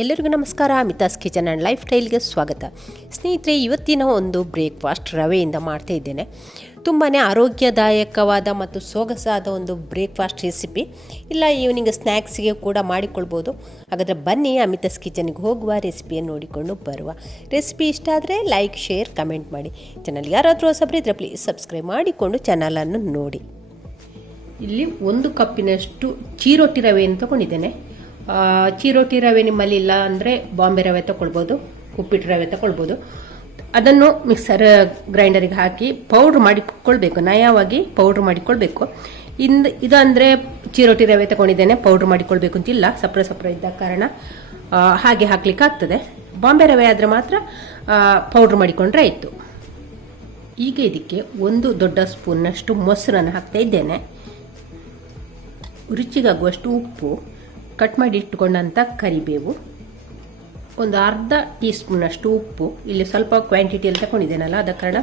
ಎಲ್ಲರಿಗೂ ನಮಸ್ಕಾರ. Mitha's kitchen and life ಸ್ಟೈಲ್ಗೆ ಸ್ವಾಗತ. ಸ್ನೇಹಿತರೆ, ಇವತ್ತಿನ ಒಂದು ಬ್ರೇಕ್ಫಾಸ್ಟ್ ರವೆಯಿಂದ ಮಾಡ್ತಾ ಇದ್ದೇನೆ. ತುಂಬಾ ಆರೋಗ್ಯದಾಯಕವಾದ ಮತ್ತು ಸೊಗಸಾದ ಒಂದು ಬ್ರೇಕ್ಫಾಸ್ಟ್ ರೆಸಿಪಿ. ಇಲ್ಲ, ಈವ್ನಿಂಗ್ ಸ್ನ್ಯಾಕ್ಸ್ಗೆ ಕೂಡ ಮಾಡಿಕೊಳ್ಬೋದು. ಹಾಗಾದರೆ ಬನ್ನಿ, ಅಮಿತಾಸ್ ಕಿಚನ್ಗೆ ಹೋಗುವ ರೆಸಿಪಿಯನ್ನು ನೋಡಿಕೊಂಡು ಬರುವ ರೆಸಿಪಿ ಇಷ್ಟ ಆದರೆ ಲೈಕ್, ಶೇರ್, ಕಮೆಂಟ್ ಮಾಡಿ. ಚಾನಲ್ ಯಾರಾದರೂ ಹೊಸಬರಿದ್ರೆ ಪ್ಲೀಸ್ ಸಬ್ಸ್ಕ್ರೈಬ್ ಮಾಡಿಕೊಂಡು ಚಾನಲನ್ನು ನೋಡಿ. ಇಲ್ಲಿ ಒಂದು ಕಪ್ಪಿನಷ್ಟು ಚೀರೊಟ್ಟಿ ರವೆಯನ್ನು ತಗೊಂಡಿದ್ದೇನೆ. ಆ, ಚೀರೊಟ್ಟಿ ರವೆ ನಿಮ್ಮಲ್ಲಿ ಇಲ್ಲ ಅಂದರೆ ಬಾಂಬೆ ರವೆ ತಗೊಳ್ಬೋದು ಉಪ್ಪಿಟ್ಟು ರವೆ ತಗೊಳ್ಬೋದು ಅದನ್ನು ಮಿಕ್ಸರ್ ಗ್ರೈಂಡರಿಗೆ ಹಾಕಿ ಪೌಡ್ರ್ ಮಾಡಿಕೊಳ್ಬೇಕು ನಯವಾಗಿ ಪೌಡ್ರ್ ಮಾಡಿಕೊಳ್ಬೇಕು. ಇಂದು ಇದು ಅಂದರೆ ಚಿರೋಟಿ ರವೆ ತಗೊಂಡಿದ್ದೇನೆ ಪೌಡ್ರ್ ಮಾಡಿಕೊಳ್ಬೇಕು ಅಂತಿಲ್ಲ ಸಪ್ರ ಸಪ್ರ ಇದ್ದ ಕಾರಣ ಹಾಗೆ ಹಾಕ್ಲಿಕ್ಕೆ ಆಗ್ತದೆ. ಬಾಂಬೆ ರವೆ ಆದರೆ ಮಾತ್ರ ಪೌಡ್ರ್ ಮಾಡಿಕೊಂಡ್ರೆ ಆಯಿತು. ಈಗ ಇದಕ್ಕೆ ಒಂದು ದೊಡ್ಡ ಸ್ಪೂನ್ನಷ್ಟು ಮೊಸರನ್ನು ಹಾಕ್ತಾ ಇದ್ದೇನೆ. ರುಚಿಗಾಗುವಷ್ಟು ಉಪ್ಪು. ಕಟ್ ಮಾಡಿ ಇಟ್ಟುಕೊಂಡಂಥ ಕರಿಬೇವು. ಒಂದು ಅರ್ಧ ಟೀ ಸ್ಪೂನಷ್ಟು ಉಪ್ಪು. ಇಲ್ಲಿ ಸ್ವಲ್ಪ ಕ್ವಾಂಟಿಟಿಯಲ್ಲಿ ತಗೊಂಡಿದ್ದೇನಲ್ಲ ಅದ ಕಾರಣ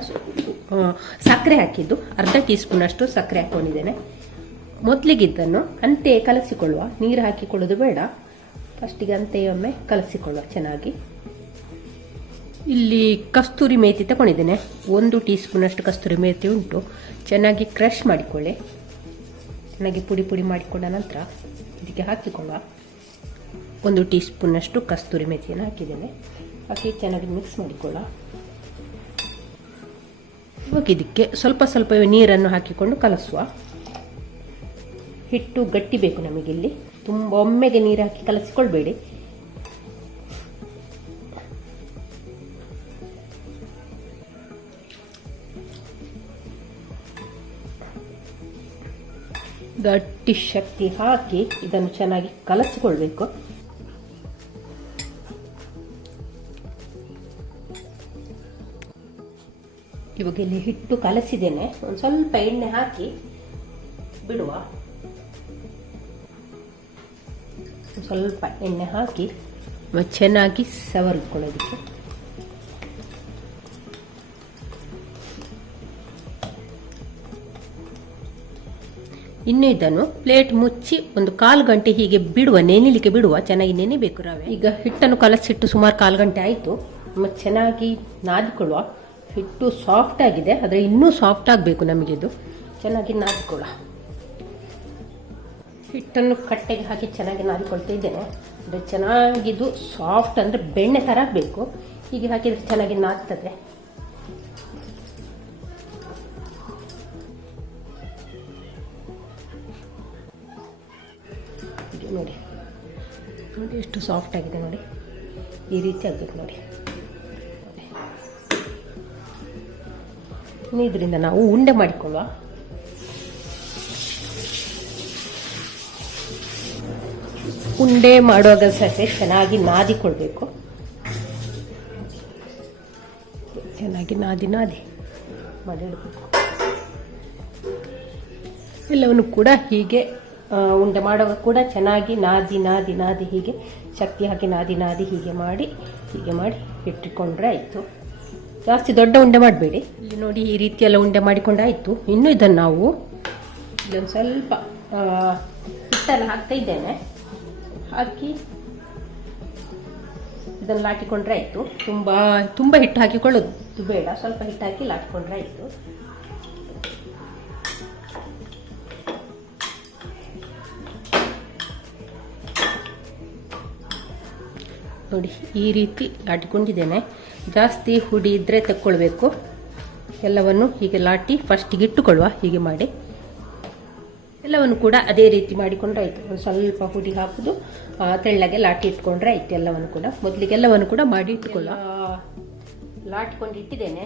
ಸಕ್ಕರೆ ಹಾಕಿದ್ದು. ಅರ್ಧ ಟೀ ಸ್ಪೂನಷ್ಟು ಸಕ್ಕರೆ ಹಾಕೊಂಡಿದ್ದೇನೆ. ಮೊದಲಿಗಿದ್ದನ್ನು ಅಂತೆ ಕಲಸಿಕೊಳ್ಳುವ. ನೀರು ಹಾಕಿಕೊಳ್ಳೋದು ಬೇಡ. ಫಸ್ಟಿಗೆ ಅಂತೆ ಒಮ್ಮೆ ಕಲಸಿಕೊಳ್ಳುವ ಚೆನ್ನಾಗಿ. ಇಲ್ಲಿ ಕಸ್ತೂರಿ ಮೇತಿ ತಗೊಂಡಿದ್ದೇನೆ ಒಂದು ಟೀ ಸ್ಪೂನಷ್ಟು ಕಸ್ತೂರಿ ಮೇತಿ ಉಂಟು. ಚೆನ್ನಾಗಿ ಕ್ರಷ್ ಮಾಡಿಕೊಳ್ಳಿ. ಚೆನ್ನಾಗಿ ಪುಡಿ ಪುಡಿ ಮಾಡಿಕೊಂಡ ನಂತರ ಇದಕ್ಕೆ ಹಾಕಿಕೊಳ್ಳುವ ಒಂದು ಟೀ ಸ್ಪೂನಷ್ಟು ಕಸ್ತೂರಿ ಮೆಥಿಯನ್ನು ಹಾಕಿದ್ದೇನೆ. ಹಾಕಿ ಚೆನ್ನಾಗಿ ಮಿಕ್ಸ್ ಮಾಡಿಕೊಳ್ಳ. ಇವಾಗ ಇದಕ್ಕೆ ಸ್ವಲ್ಪ ಸ್ವಲ್ಪ ನೀರನ್ನು ಹಾಕಿಕೊಂಡು ಕಲಸುವ. ಹಿಟ್ಟು ಗಟ್ಟಿ ಬೇಕು ನಮಗಿಲ್ಲಿ. ತುಂಬ ಒಮ್ಮೆಗೆ ನೀರು ಹಾಕಿ ಕಲಸಿಕೊಳ್ಬೇಡಿ. ಗಟ್ಟಿ ಶಕ್ತಿ ಹಾಕಿ ಇದನ್ನು ಚೆನ್ನಾಗಿ ಕಲಸಿಕೊಳ್ಬೇಕು. ಇವಾಗ ಇಲ್ಲಿ ಹಿಟ್ಟು ಕಲಸಿದ್ದೇನೆ. ಒಂದು ಸ್ವಲ್ಪ ಎಣ್ಣೆ ಹಾಕಿ ಬಿಡುವ. ಸ್ವಲ್ಪ ಎಣ್ಣೆ ಹಾಕಿ, ಚೆನ್ನಾಗಿ ಸವರಿಕೊಳ್ಳೋದಕ್ಕೆ. ಇನ್ನು ಇದನ್ನು ಪ್ಲೇಟ್ ಮುಚ್ಚಿ ಒಂದು ಕಾಲು ಗಂಟೆ ಹೀಗೆ ಬಿಡುವ, ನೆನಿಲಿಕ್ಕೆ ಬಿಡುವ ಚೆನ್ನಾಗಿ ನೆನೆಬೇಕು ರವೆ. ಈಗ ಹಿಟ್ಟನ್ನು ಕಲಸಿಟ್ಟು ಸುಮಾರು ಕಾಲು ಗಂಟೆ ಆಯಿತು. ಮತ್ತು ಚೆನ್ನಾಗಿ ನಾದಿಕೊಳ್ಳುವ. ಹಿಟ್ಟು ಸಾಫ್ಟ್ ಆಗಿದೆ, ಆದರೆ ಇನ್ನೂ ಸಾಫ್ಟ್ ಆಗಬೇಕು ನಮಗೆ ಇದು. ಚೆನ್ನಾಗಿ ನಾದಿಕೊಳ್ಳುವ. ಹಿಟ್ಟನ್ನು ಕಟ್ಟೆಗೆ ಹಾಕಿ ಚೆನ್ನಾಗಿ ನಾದಿಕೊಳ್ತಾ ಇದ್ದೇನೆ. ಅಂದರೆ ಚೆನ್ನಾಗಿದ್ದು ಸಾಫ್ಟ್ ಅಂದರೆ ಬೆಣ್ಣೆ ಥರ ಆಗಬೇಕು. ಹೀಗೆ ಹಾಕಿದರೆ ಚೆನ್ನಾಗಿ ನಾದ್ತದೆ. ನೋಡಿ. ನೋಡಿ ಎಷ್ಟು ಸಾಫ್ಟ್ ಆಗಿದೆ ನೋಡಿ. ಈ ರೀತಿ ಆಗಬೇಕು ನೋಡಿ. ಇದರಿಂದ ನಾವು ಉಂಡೆ ಮಾಡಿಕೊಳ್ಳುವ. ಉಂಡೆ ಮಾಡುವಾಗ ಸಹ ಚೆನ್ನಾಗಿ ನಾದಿಕೊಳ್ಬೇಕು ಚೆನ್ನಾಗಿ ನಾದಿ ನಾದಿ ಮಾಡಿಡಬೇಕು ಎಲ್ಲವನ್ನು ಕೂಡ ಹೀಗೆ ಉಂಡೆ ಮಾಡುವಾಗ ಕೂಡ ಚೆನ್ನಾಗಿ ನಾದಿ ನಾದಿ ನಾದಿ ಹೀಗೆ, ಶಕ್ತಿ ಹಾಕಿ ನಾದಿ ನಾದಿ ಹೀಗೆ ಮಾಡಿ ಹೀಗೆ ಮಾಡಿ ಇಟ್ಟುಕೊಂಡ್ರೆ ಆಯಿತು. ಜಾಸ್ತಿ ದೊಡ್ಡ ಉಂಡೆ ಮಾಡಬೇಡಿ. ಇಲ್ಲಿ ನೋಡಿ ಈ ರೀತಿಯೆಲ್ಲ ಉಂಡೆ ಮಾಡಿಕೊಂಡಾಯಿತು. ಇನ್ನೂ ಇದನ್ನು ನಾವು ಇದೊಂದು ಸ್ವಲ್ಪ ಹಿಟ್ಟನ್ನು ಹಾಕ್ತಾ ಇದ್ದೇನೆ. ಹಾಕಿ ಇದನ್ನು ಲಾಟಿಕೊಂಡ್ರೆ ಆಯಿತು. ತುಂಬ ತುಂಬ ಹಿಟ್ಟು ಹಾಕಿಕೊಳ್ಳೋದು. ಬೇಡ, ಸ್ವಲ್ಪ ಹಿಟ್ಟು ಹಾಕಿ ಲಾಟಿಕೊಂಡ್ರೆ ಆಯಿತು. ನೋಡಿ, ಈ ರೀತಿ ಲಾಟಿಕೊಂಡಿದ್ದೇನೆ. ಜಾಸ್ತಿ ಹುಡಿ ಇದ್ದರೆ ತಕ್ಕೊಳ್ಬೇಕು. ಎಲ್ಲವನ್ನು ಹೀಗೆ ಲಾಟಿ ಫಸ್ಟಿಗೆ ಇಟ್ಟುಕೊಳ್ಳುವ ಹೀಗೆ ಮಾಡಿ. ಎಲ್ಲವನ್ನು ಕೂಡ ಅದೇ ರೀತಿ ಮಾಡಿಕೊಂಡ್ರೆ ಆಯಿತು. ಒಂದು ಸ್ವಲ್ಪ ಹುಡಿ ಹಾಕೋದು ತೆಳ್ಳಗೆ ಲಾಟಿ ಇಟ್ಕೊಂಡ್ರೆ ಆಯಿತು ಎಲ್ಲವನ್ನು ಕೂಡ. ಮೊದಲಿಗೆ ಎಲ್ಲವನ್ನು ಕೂಡ ಮಾಡಿ ಇಟ್ಟುಕೊಳ್ಳುವ. ಲಾಟ್ಕೊಂಡು ಇಟ್ಟಿದ್ದೇನೆ.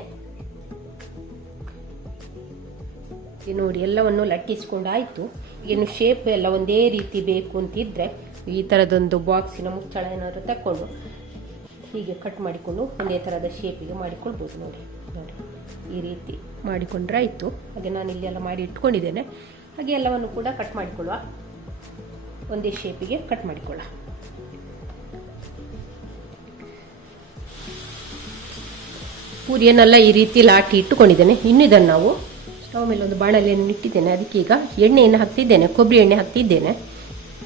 ನೋಡಿ, ಎಲ್ಲವನ್ನು ಲಟ್ಟಿಸ್ಕೊಂಡು ಆಯಿತು ಏನು ಶೇಪ್ ಎಲ್ಲ ಒಂದೇ ರೀತಿ ಬೇಕು ಅಂತಿದ್ರೆ ಈ ಥರದೊಂದು ಬಾಕ್ಸಿನ ಮುಚ್ಚಳ ಏನಾದರೂ ತಕ್ಕೊಂಡು ಹೀಗೆ ಕಟ್ ಮಾಡಿಕೊಂಡು ಒಂದೇ ಥರದ ಶೇಪಿಗೆ ಮಾಡಿಕೊಳ್ಬೋದು ನೋಡಿ ನೋಡಿ. ಈ ರೀತಿ ಮಾಡಿಕೊಂಡ್ರೆ ಆಯಿತು. ಹಾಗೆ ನಾನು ಇಲ್ಲಿ ಎಲ್ಲ ಮಾಡಿ ಇಟ್ಕೊಂಡಿದ್ದೇನೆ. ಹಾಗೆ ಎಲ್ಲವನ್ನು ಕೂಡ ಕಟ್ ಮಾಡಿಕೊಳ್ಳುವ ಒಂದೇ ಶೇಪಿಗೆ ಕಟ್ ಮಾಡಿಕೊಳ್ಳ. ಪೂರಿಯನ್ನೆಲ್ಲ ಈ ರೀತಿ ಲಾಟಿ ಇಟ್ಟುಕೊಂಡಿದ್ದೇನೆ. ಇನ್ನು ಇದನ್ನು ನಾವು ಸ್ಟವ್ ಮೇಲೆ ಒಂದು ಬಾಣಲೆಯನ್ನು ಇಟ್ಟಿದ್ದೇನೆ. ಅದಕ್ಕೀಗ ಎಣ್ಣೆಯನ್ನು ಹಾಕ್ತಿದ್ದೇನೆ ಕೊಬ್ಬರಿ ಎಣ್ಣೆ ಹಾಕ್ತಿದ್ದೇನೆ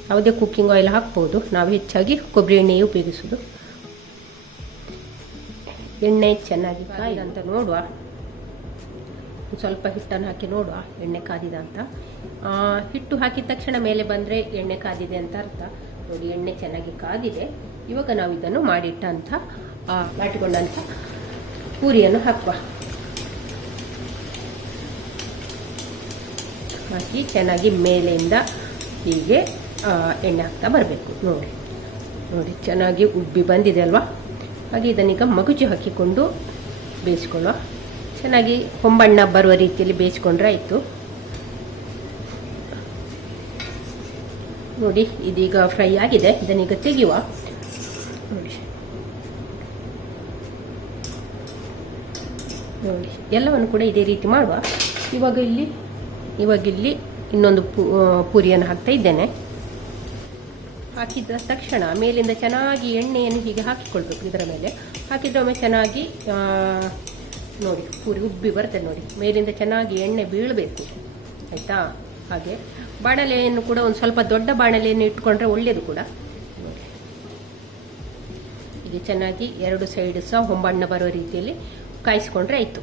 ಯಾವುದೇ ಕುಕ್ಕಿಂಗ್ ಆಯಿಲ್ ಹಾಕ್ಬೋದು. ನಾವು ಹೆಚ್ಚಾಗಿ ಕೊಬ್ಬರಿ ಎಣ್ಣೆಯೇ ಉಪಯೋಗಿಸೋದು. ಎಣ್ಣೆ ಚೆನ್ನಾಗಿ ಕಾಯಿದ ಅಂತ ನೋಡುವ. ಸ್ವಲ್ಪ ಹಿಟ್ಟನ್ನು ಹಾಕಿ ನೋಡುವ. ಎಣ್ಣೆ ಕಾದಿದ ಅಂತ. ಹಿಟ್ಟು ಹಾಕಿದ ತಕ್ಷಣ ಮೇಲೆ ಬಂದರೆ ಎಣ್ಣೆ ಕಾದಿದೆ ಅಂತ ಅರ್ಥ. ನೋಡಿ, ಎಣ್ಣೆ ಚೆನ್ನಾಗಿ ಕಾದಿದೆ. ಇವಾಗ ನಾವು ಇದನ್ನು ಮಾಡಿಟ್ಟಂಥ ಮಾಡಿಕೊಂಡಂಥ ಪೂರಿಯನ್ನು ಹಾಕುವ. ಹಾಕಿ ಚೆನ್ನಾಗಿ ಮೇಲೆಯಿಂದ ಹೀಗೆ ಎಣ್ಣೆ ಹಾಕ್ತಾ ಬರಬೇಕು. ನೋಡಿ. ನೋಡಿ, ಚೆನ್ನಾಗಿ ಉಬ್ಬಿ ಬಂದಿದೆ ಅಲ್ವಾ? ಹಾಗೆ ಇದನ್ನೀಗ ಮಗುಚಿ ಹಾಕಿಕೊಂಡು ಬೇಯಿಸ್ಕೊಳ್ಳುವ ಚೆನ್ನಾಗಿ ಹೊಂಬಣ್ಣ ಬರುವ ರೀತಿಯಲ್ಲಿ ಬೇಯಿಸ್ಕೊಂಡ್ರೆ ಆಯಿತು. ನೋಡಿ, ಇದೀಗ ಫ್ರೈ ಆಗಿದೆ. ಇದನ್ನೀಗ ತೆಗೆಯುವ. ನೋಡಿ. ನೋಡಿ, ಎಲ್ಲವನ್ನು ಕೂಡ ಇದೇ ರೀತಿ ಮಾಡುವ. ಇವಾಗ ಇಲ್ಲಿ ಇವಾಗ ಇಲ್ಲಿ ಇನ್ನೊಂದು ಪೂರಿಯನ್ನು ಹಾಕ್ತಾ ಇದ್ದೇನೆ. ಹಾಕಿದ ತಕ್ಷಣ ಮೇಲಿಂದ ಚೆನ್ನಾಗಿ ಎಣ್ಣೆಯನ್ನು ಹೀಗೆ ಹಾಕಿಕೊಳ್ಬೇಕು ಇದರ ಮೇಲೆ. ಹಾಕಿದ ಒಮ್ಮೆ ಚೆನ್ನಾಗಿ ನೋಡಿ, ಪೂರಿ ಉಬ್ಬಿ ಬರ್ತದೆ ನೋಡಿ. ಮೇಲಿಂದ ಚೆನ್ನಾಗಿ ಎಣ್ಣೆ ಬೀಳಬೇಕು. ಆಯಿತಾ? ಹಾಗೆ. ಬಾಣಲೆಯನ್ನು ಕೂಡ ಒಂದು ಸ್ವಲ್ಪ ದೊಡ್ಡ ಬಾಣಲೆಯನ್ನು ಇಟ್ಕೊಂಡ್ರೆ ಒಳ್ಳೆಯದು ಕೂಡ. ಹೀಗೆ ಚೆನ್ನಾಗಿ ಎರಡು ಸೈಡ್ ಸಹ ಹೊಂಬಣ್ಣ ಬರೋ ರೀತಿಯಲ್ಲಿ ಕಾಯಿಸ್ಕೊಂಡ್ರೆ ಆಯಿತು.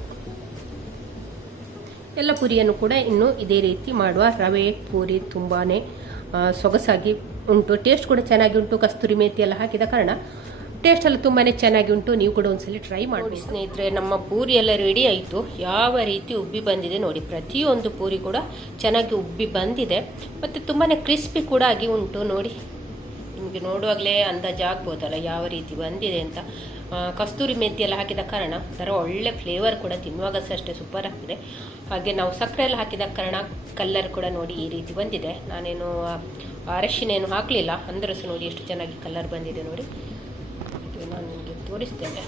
ಎಲ್ಲ ಪೂರಿಯನ್ನು ಕೂಡ ಇನ್ನು ಇದೇ ರೀತಿ ಮಾಡುವ. ರವೆ, ಪೂರಿ ತುಂಬಾ ಸೊಗಸಾಗಿ ಉಂಟು. ಟೇಸ್ಟ್ ಕೂಡ ಚೆನ್ನಾಗಿ ಉಂಟು. ಕಸ್ತೂರಿ ಮೇಥಿ ಎಲ್ಲ ಹಾಕಿದ ಕಾರಣ ಟೇಸ್ಟ್ ಎಲ್ಲ ತುಂಬಾ ಚೆನ್ನಾಗಿ ಉಂಟು. ನೀವು ಕೂಡ ಒಂದ್ಸಲಿ ಟ್ರೈ ಮಾಡಿ ಸ್ನೇಹಿತರೆ, ನಮ್ಮ ಪೂರಿ ಎಲ್ಲ ರೆಡಿ ಆಯಿತು. ಯಾವ ರೀತಿ ಉಬ್ಬಿ ಬಂದಿದೆ ನೋಡಿ. ಪ್ರತಿಯೊಂದು ಪೂರಿ ಕೂಡ ಚೆನ್ನಾಗಿ ಉಬ್ಬಿ ಬಂದಿದೆ. ಮತ್ತು ತುಂಬಾ ಕ್ರಿಸ್ಪಿ ಕೂಡ ಆಗಿ ಉಂಟು ನೋಡಿ. ನಿಮಗೆ ನೋಡುವಾಗಲೇ ಅಂದಾಜಾಗ್ಬೋದಲ್ಲ ಯಾವ ರೀತಿ ಬಂದಿದೆ ಅಂತ. ಕಸ್ತೂರಿ ಮೆಂತಿ ಎಲ್ಲ ಹಾಕಿದ ಕಾರಣ ಅದರ ಒಳ್ಳೆ ಫ್ಲೇವರ್ ಕೂಡ ತಿನ್ನುವಾಗ ಅಷ್ಟೇ ಸೂಪರ್ ಆಗ್ತದೆ. ಹಾಗೆ ನಾವು ಸಕ್ಕರೆ ಎಲ್ಲ ಹಾಕಿದ ಕಾರಣ ಕಲ್ಲರ್ ಕೂಡ ನೋಡಿ ಈ ರೀತಿ ಬಂದಿದೆ. ನಾನೇನು ಆ, ಅರಶಿನ ಏನು ಹಾಕಲಿಲ್ಲ. ಅಂದರೂ ಸಹ ನೋಡಿ ಎಷ್ಟು ಚೆನ್ನಾಗಿ ಕಲರ್ ಬಂದಿದೆ ನೋಡಿ. ನಾನು ನಿಮಗೆ ತೋರಿಸ್ತೇನೆ.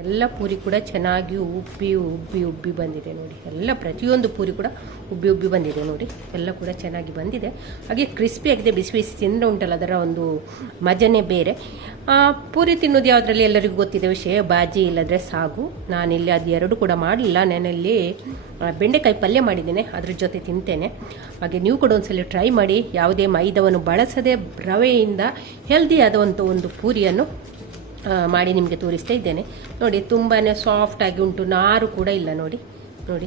ಎಲ್ಲ ಪೂರಿ ಕೂಡ ಚೆನ್ನಾಗಿ ಉಬ್ಬಿ ಉಬ್ಬಿ ಉಬ್ಬಿ ಬಂದಿದೆ ನೋಡಿ. ಎಲ್ಲ ಪ್ರತಿಯೊಂದು ಪೂರಿ ಕೂಡ ಉಬ್ಬಿ ಉಬ್ಬಿ ಬಂದಿದೆ ನೋಡಿ. ಎಲ್ಲ ಕೂಡ ಚೆನ್ನಾಗಿ ಬಂದಿದೆ. ಹಾಗೆ ಕ್ರಿಸ್ಪಿ ಆಗಿದೆ, ಬಿಸಿ ಬಿಸಿ ತಿಂದರೆ ಉಂಟಲ್ಲ, ಅದರ ಒಂದು ಮಜನೇ ಬೇರೆ. ಪೂರಿ ತಿನ್ನೋದು ಯಾವುದರಲ್ಲಿ ಎಲ್ಲರಿಗೂ ಗೊತ್ತಿದೆ ವಿಷಯ, ಬಾಜಿ ಇಲ್ಲದ್ರೆ ಸಾಗು. ನಾನಿಲ್ಲಿ ಅದು ಎರಡು ಕೂಡ ಮಾಡಲಿಲ್ಲ ನಾನಲ್ಲಿ ಬೆಂಡೆಕಾಯಿ ಪಲ್ಯ ಮಾಡಿದ್ದೇನೆ, ಅದ್ರ ಜೊತೆ ತಿಂತೇನೆ. ಹಾಗೆ ನೀವು ಕೂಡ ಒಂದ್ಸಲ ಟ್ರೈ ಮಾಡಿ, ಯಾವುದೇ ಮೈದವನ್ನು ಬಳಸದೆ ರವೆಯಿಂದ ಹೆಲ್ದಿ ಆದ ಒಂದು ಪೂರಿಯನ್ನು ಮಾಡಿ ನಿಮಗೆ ತೋರಿಸ್ತಾ ಇದ್ದೇನೆ. ನೋಡಿ ತುಂಬಾ ಸಾಫ್ಟಾಗಿ ಉಂಟು. ನಾರು ಕೂಡ ಇಲ್ಲ ನೋಡಿ. ನೋಡಿ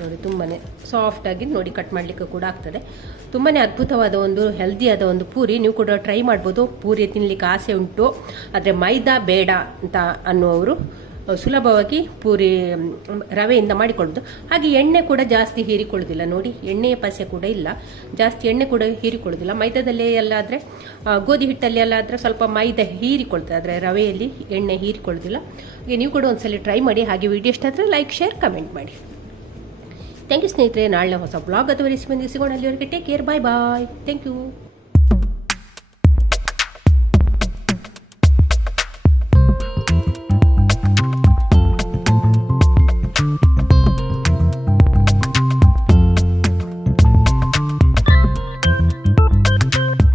ನೋಡಿ ತುಂಬಾ ಸಾಫ್ಟಾಗಿ ನೋಡಿ ಕಟ್ ಮಾಡಲಿಕ್ಕೆ ಕೂಡ ಆಗ್ತದೆ. ತುಂಬಾ ಅದ್ಭುತವಾದ ಒಂದು ಹೆಲ್ದಿಯಾದ ಒಂದು ಪೂರಿ. ನೀವು ಕೂಡ ಟ್ರೈ ಮಾಡ್ಬೋದು. ಪೂರಿ ತಿನ್ನಲಿಕ್ಕೆ ಆಸೆ ಉಂಟು. ಆದರೆ ಮೈದಾ ಬೇಡ ಅಂತ ಅನ್ನುವರು ಸುಲಭವಾಗಿ ಪೂರಿ ರವೆಯಿಂದ ಮಾಡಿಕೊಳ್ಳೋದು ಹಾಗೆ ಎಣ್ಣೆ ಕೂಡ ಜಾಸ್ತಿ ಹೀರಿಕೊಳ್ಳೋದಿಲ್ಲ ನೋಡಿ, ಎಣ್ಣೆಯ ಪಸೆ ಕೂಡ ಇಲ್ಲ. ಜಾಸ್ತಿ ಎಣ್ಣೆ ಕೂಡ ಹೀರಿಕೊಳ್ಳೋದಿಲ್ಲ ಮೈದಾದಲ್ಲಿ ಎಲ್ಲ ಆದರೆ ಗೋಧಿ ಹಿಟ್ಟಲ್ಲಿ ಎಲ್ಲ ಆದರೆ ಸ್ವಲ್ಪ ಮೈದಾ ಹೀರಿಕೊಳ್ತದೆ. ಆದರೆ ರವೆಯಲ್ಲಿ ಎಣ್ಣೆ ಹೀರಿಕೊಳ್ಳೋದಿಲ್ಲ ಹಾಗೆ ನೀವು ಕೂಡ ಒಂದ್ಸಲ ಟ್ರೈ ಮಾಡಿ. ಹಾಗೆ ವಿಡಿಯೋ ಇಷ್ಟ ಆದರೆ ಲೈಕ್ ಶೇರ್ ಕಮೆಂಟ್ ಮಾಡಿ. ಥ್ಯಾಂಕ್ ಯು ಸ್ನೇಹಿತರೆ. ನಾಳೆ ಹೊಸ ಬ್ಲಾಗ್ ಅಥವಾ ರೆಸಿಪಿ ಸಿಗೋಣ ಅಲ್ಲಿವರೆಗೆ. Take care bye bye thank you